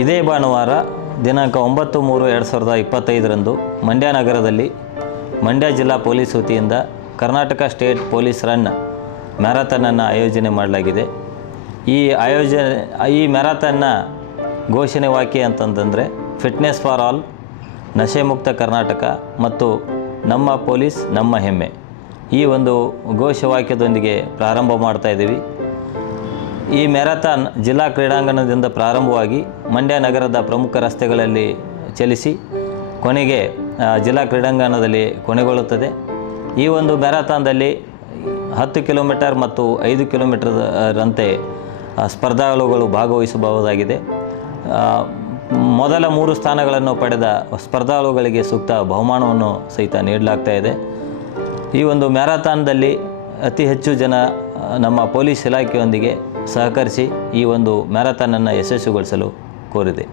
ಇದೇ ಭಾನುವಾರ ದಿನಾಂಕ ಒಂಬತ್ತು ಮೂರು ಎರಡು ಸಾವಿರದ ಇಪ್ಪತ್ತೈದರಂದು ಮಂಡ್ಯ ನಗರದಲ್ಲಿ ಮಂಡ್ಯ ಜಿಲ್ಲಾ ಪೊಲೀಸ್ ವತಿಯಿಂದ ಕರ್ನಾಟಕ ಸ್ಟೇಟ್ ಪೊಲೀಸ್ ರನ್ ಮ್ಯಾರಥಾನನ್ನು ಆಯೋಜನೆ ಮಾಡಲಾಗಿದೆ. ಈ ಆಯೋಜನೆ ಈ ಮ್ಯಾರಥಾನ್ನ ಘೋಷಣೆ ವಾಕ್ಯ ಅಂತಂತಂದರೆ ಫಿಟ್ನೆಸ್ ಫಾರ್ ಆಲ್ ನಶೆ ಮುಕ್ತ ಕರ್ನಾಟಕ ಮತ್ತು ನಮ್ಮ ಪೊಲೀಸ್ ನಮ್ಮ ಹೆಮ್ಮೆ. ಈ ಒಂದು ಘೋಷವಾಕ್ಯದೊಂದಿಗೆ ಪ್ರಾರಂಭ ಮಾಡ್ತಾ ಇದ್ದೀವಿ. ಈ ಮ್ಯಾರಥಾನ್ ಜಿಲ್ಲಾ ಕ್ರೀಡಾಂಗಣದಿಂದ ಪ್ರಾರಂಭವಾಗಿ ಮಂಡ್ಯ ನಗರದ ಪ್ರಮುಖ ರಸ್ತೆಗಳಲ್ಲಿ ಚಲಿಸಿ ಕೊನೆಗೆ ಜಿಲ್ಲಾ ಕ್ರೀಡಾಂಗಣದಲ್ಲಿ ಕೊನೆಗೊಳ್ಳುತ್ತದೆ. ಈ ಒಂದು ಮ್ಯಾರಥಾನ್ದಲ್ಲಿ ಹತ್ತು ಕಿಲೋಮೀಟರ್ ಮತ್ತು ಐದು ಕಿಲೋಮೀಟರ್ ರಂತೆ ಸ್ಪರ್ಧಾಳುಗಳು ಭಾಗವಹಿಸಬಹುದಾಗಿದೆ. ಮೊದಲ ಮೂರು ಸ್ಥಾನಗಳನ್ನು ಪಡೆದ ಸ್ಪರ್ಧಾಳುಗಳಿಗೆ ಸೂಕ್ತ ಬಹುಮಾನವನ್ನು ಸಹಿತ ನೀಡಲಾಗ್ತಾ ಇದೆ. ಈ ಒಂದು ಮ್ಯಾರಥಾನ್ದಲ್ಲಿ ಅತಿ ಹೆಚ್ಚು ಜನ ನಮ್ಮ ಪೊಲೀಸ್ ಇಲಾಖೆಯೊಂದಿಗೆ ಸಹಕರಿಸಿ ಈ ಒಂದು ಮ್ಯಾರಥಾನನ್ನು ಯಶಸ್ವಿಗೊಳಿಸಲು ಕೋರಿದೆ.